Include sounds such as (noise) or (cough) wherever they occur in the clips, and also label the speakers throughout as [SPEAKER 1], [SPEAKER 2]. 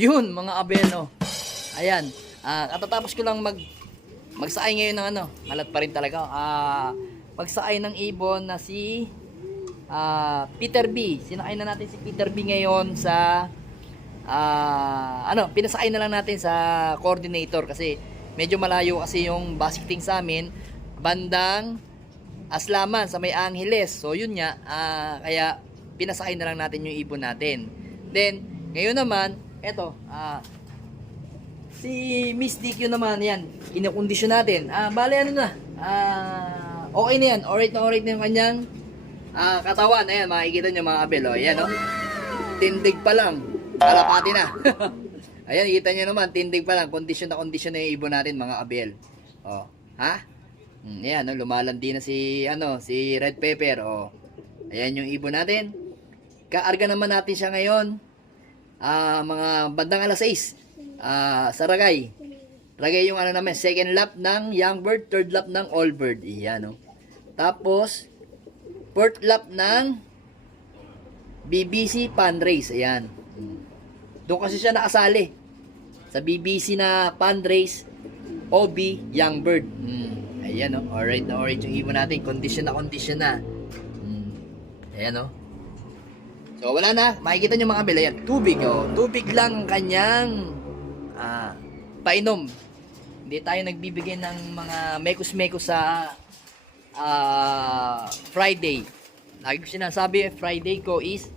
[SPEAKER 1] Yun, mga abeno. Ayan. Ah, katatapos ko lang mag magsaay ngayon ng ano, malat pa rin talaga. Ah, pagsaay ng ibon na si ah, Peter B. Sinakay na natin si Peter B ngayon sa ah, ano, pinasakay na lang natin sa coordinator kasi medyo malayo kasi yung basketing sa amin bandang Aslaman sa may Angeles. So yun nga, ah, kaya pinasakay na lang natin yung ibon natin. Then, ngayon naman, eto, ah, si Miss DQ naman, yan, kinukondisyon natin. Ah, bale ano na, ah, okay na yan, alright na alright na yung kanyang ah, katawan. Ayan, makikita nyo mga abel, oh, ayan, oh. Tindig pa lang, kalapati na. (laughs) ayan, kita nyo naman, tindig pa lang, kondisyon na kondisyon na yung ibon natin, mga abel. Oh, ha? Mm, ayan, no, lumalandi na si, ano, si Red Pepper, oh. Ayan yung ibon natin. Kaarga naman natin siya ngayon. Ah, mga bandang alas 6. Ah, sa Ragay. Ragay yung ano namin, second lap ng young bird, third lap ng old bird. Iyan, no. Tapos, fourth lap ng BBC Pan Race. Ayan. Doon kasi siya nakasali. Sa BBC na Pan Race, OB Young Bird. Mm. Ayan, no. Alright na alright yung ibon natin. Condition na condition na. Mm. Ayan, no. So, wala na. Makikita nyo mga kabila yan. Tubig, oh. Tubig lang ang kanyang ah, painom. Hindi tayo nagbibigay ng mga mekos-mekos sa ah, Friday. Lagi ko sinasabi, Friday ko is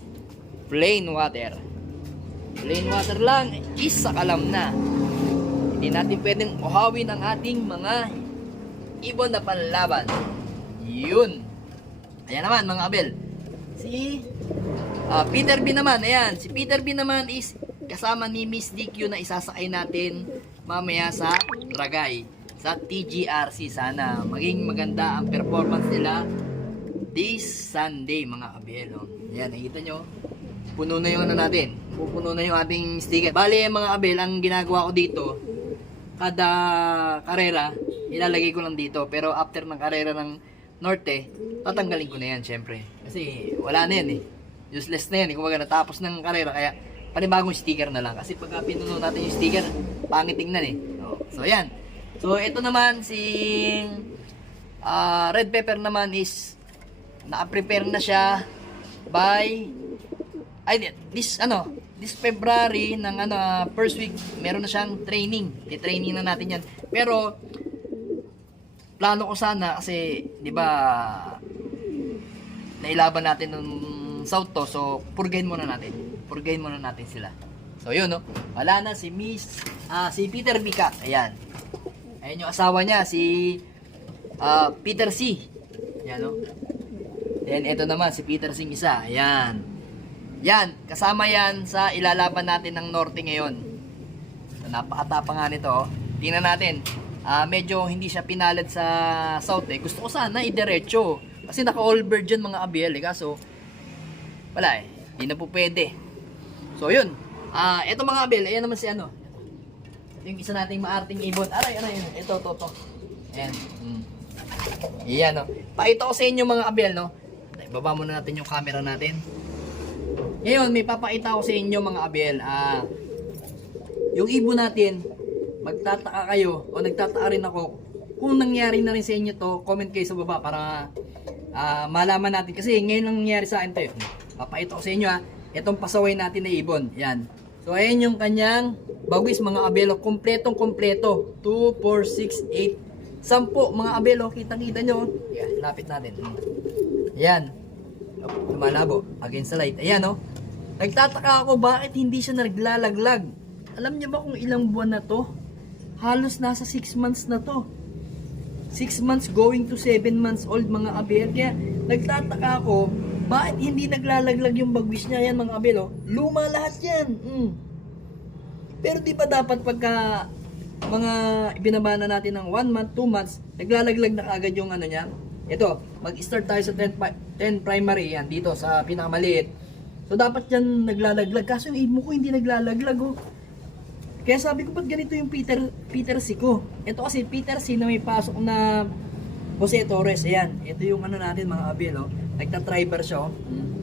[SPEAKER 1] plain water. Plain water lang is sa kalam na. Hindi natin pwedeng uhawin ang ating mga ibon na panlaban. Yun. Ayan naman mga abel. Si ah, Peter B naman, ayan. Si Peter B naman is kasama ni Miss DQ na isasakay natin mamaya sa Ragay. Sa TGRC sana. Maging maganda ang performance nila this Sunday mga abel. Oh. Ayan, nakikita nyo. Puno na yung ano natin. Pupuno na yung ating sticker. Bali mga abel, ang ginagawa ko dito, kada karera, ilalagay ko lang dito. Pero after ng karera ng norte, tatanggalin ko na yan, syempre. Kasi wala na yan eh. Useless na yan eh. Kumbaga natapos ng karera, kaya panibagong sticker na lang. Kasi pagka pinuno natin yung sticker, pangit tingnan eh. Oh, So, yan. So, ito naman si ah, Red Pepper naman is naka-prepare na siya by ay this ano this February ng ano ah, first week meron na siyang training i-training na natin yan pero plano ko sana kasi di ba nailaban natin nung South to so purgain muna natin purgain muna natin sila so yun no wala na si Miss ah, si Peter Bika ayan ayan yung asawa niya si ah, Peter C yan no then ito naman si Peter Singh isa ayan yan, kasama yan sa ilalaban natin ng Norte ngayon. So, napakatapang nga nito. oh. Tingnan natin. Ah, medyo hindi siya pinalad sa South eh. Gusto ko sana idiretso. Kasi naka-all bird dyan mga abiel eh. Kaso, wala eh. Hindi na po pwede. So, yun. Ah, eto mga abiel. Ayan naman si ano. Yung isa nating maarting ibon. Aray, aray. Ito, ito, ito. Ayan. Mm. Iyan, no. Pakita ko sa inyo mga abiel, no. Baba muna natin yung camera natin. Ngayon, may papakita ko sa inyo mga abel. Ah, yung ibon natin, magtataka kayo o nagtataka rin ako kung nangyari na rin sa inyo to, comment kayo sa baba para ah, malaman natin. Kasi ngayon lang nangyari sa akin to. eh. Papakita ko sa inyo ha. Itong pasaway natin na ibon. Yan. So, ayan yung kanyang bagwis mga abelo. Kompletong kompleto. 2, 4, 6, 8, 10 mga abelo. Kitang-kita nyo. Yan, lapit natin. Yan. Oh, lumalabo against the light. Ayan oh. Nagtataka ako bakit hindi siya naglalaglag. Alam niyo ba kung ilang buwan na to? Halos nasa 6 months na to. 6 months going to 7 months old mga abel. Kaya nagtataka ako bakit hindi naglalaglag yung bagwis niya yan mga abel oh. Luma lahat yan. Mm. Pero di ba dapat pagka mga ibinabana natin ng 1 month, 2 months, naglalaglag na agad yung ano niya. Ito, mag-start tayo sa 10, pa- 10 primary yan dito sa pinakamaliit. So dapat yan naglalaglag. Kaso yung ibon ko hindi naglalaglag oh. Kaya sabi ko ba't ganito yung Peter Peter C ko. Ito kasi Peter C na may pasok na Jose Torres. Ayan. Ito yung ano natin mga abil oh. Nagta-triber siya oh. Mm.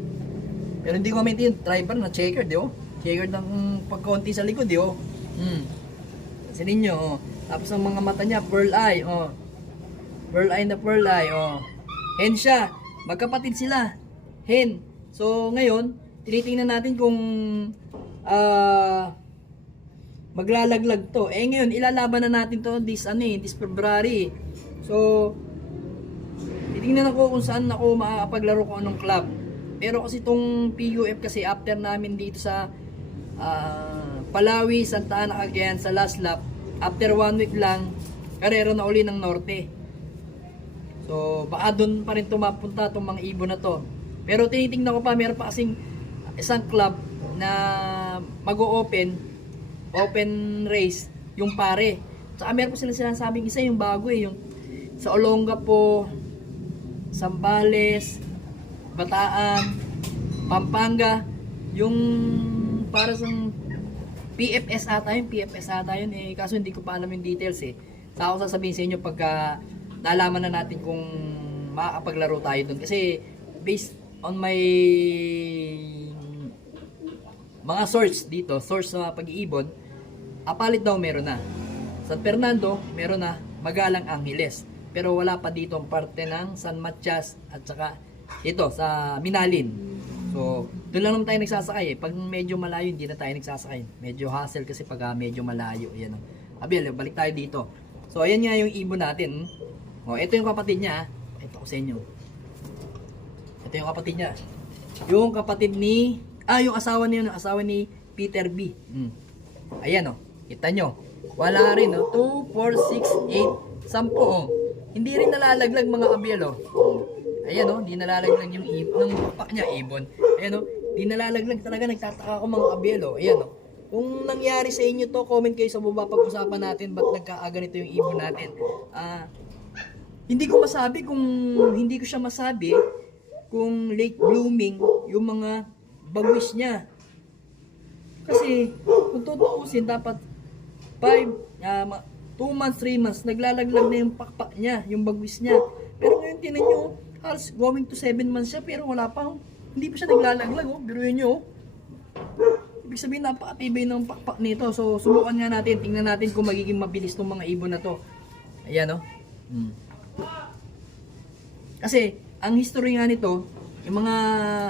[SPEAKER 1] Pero hindi ko maintain yung triber na checker, di oh. Checkered ng pagkonti sa likod, eh, oh. Hmm. Kasi ninyo, oh. Tapos ang mga mata niya, pearl eye, oh. Pearl eye na pearl eye, oh. Hen siya. Magkapatid sila. Hen. So, ngayon, tinitingnan natin kung ah maglalaglag to. Eh ngayon, ilalaban na natin to this ano eh, this February. So, titingnan ako kung saan ako makakapaglaro ko anong club. Pero kasi tong PUF kasi after namin dito sa ah, Palawi, Santa Ana, Cagayan sa last lap, after one week lang, karera na uli ng Norte. So, baka doon pa rin tumapunta itong mga ibon na to. Pero tinitingnan ko pa, meron pa kasing isang club na mag-o-open, open race, yung pare. Tsaka meron pa sila sinasabing isa yung bago eh, yung sa Olonga po, Sambales, Bataan, Pampanga, yung para sa PFS ata yun, PFS ata yun eh, kaso hindi ko pa alam yung details eh. Sa ako sasabihin sa inyo pagka nalaman na natin kung makakapaglaro tayo doon. Kasi based on my mga source dito, source sa pag-iibon, Apalit daw meron na. San Fernando, meron na. Magalang Angeles. Pero wala pa dito ang parte ng San Matias at saka ito sa Minalin. So, doon lang naman tayo nagsasakay eh. Pag medyo malayo, hindi na tayo nagsasakay. Medyo hassle kasi pag ah, medyo malayo. Ayan. oh. Abiel, balik tayo dito. So, ayan nga yung ibon natin. O, ito yung kapatid niya. ah. Ito ko sa inyo. Ito yung kapatid niya. Yung kapatid ni... Ah, yung asawa niya, yung asawa ni Peter B. Mm. Ayan o. Kita nyo. Wala rin o. 2, 4, 6, 8, 10 o. Hindi rin nalalaglag mga abiel o. Ayan o. Hindi nalalaglag yung ibon. Ng pakpak niya, ibon. Ayan o. Hindi nalalaglag talaga. Nagtataka ako mga abiel o. Ayan o. Kung nangyari sa inyo to, comment kayo sa baba pag-usapan natin ba't nagkaaganito yung ibon natin. Ah, hindi ko masabi kung hindi ko siya masabi kung late blooming yung mga bagwis niya. Kasi kung tutuusin dapat 5 2 months, 3 months naglalaglag na yung pakpak niya, yung bagwis niya. Pero ngayon tinan niyo, halos going to 7 months siya pero wala pa oh. hindi pa siya naglalaglag oh. Biruin niyo oh. Ibig sabihin napakatibay ng pakpak nito. So subukan nga natin, tingnan natin kung magiging mabilis tong mga ibon na to. Ayan oh. Hmm. Kasi, ang history nga nito, yung mga,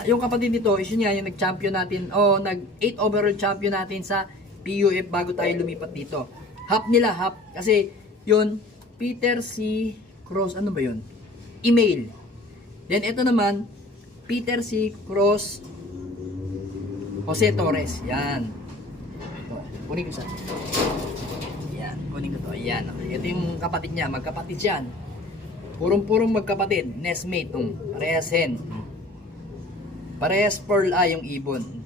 [SPEAKER 1] yung kapatid nito, is yun nga, yung nag-champion natin, o nag 8 overall champion natin sa PUF bago tayo lumipat dito. Half nila, half. Kasi, yun, Peter C. Cross, ano ba yun? Email. Then, ito naman, Peter C. Cross Jose Torres. Yan. Ito, kunin ko sa. Yan, kunin ko to. Yan. okay. Ito yung kapatid niya, magkapatid yan. Purong-purong magkapatid, nestmate, um, parehas hen. Parehas pearl eye yung ibon.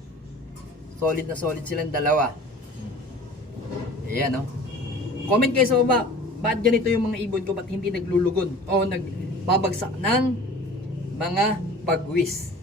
[SPEAKER 1] Solid na solid silang dalawa. Ayan, no? Comment kayo sa baba, ba't ganito yung mga ibon ko, ba't hindi naglulugod? O nagbabagsak ng mga pagwis?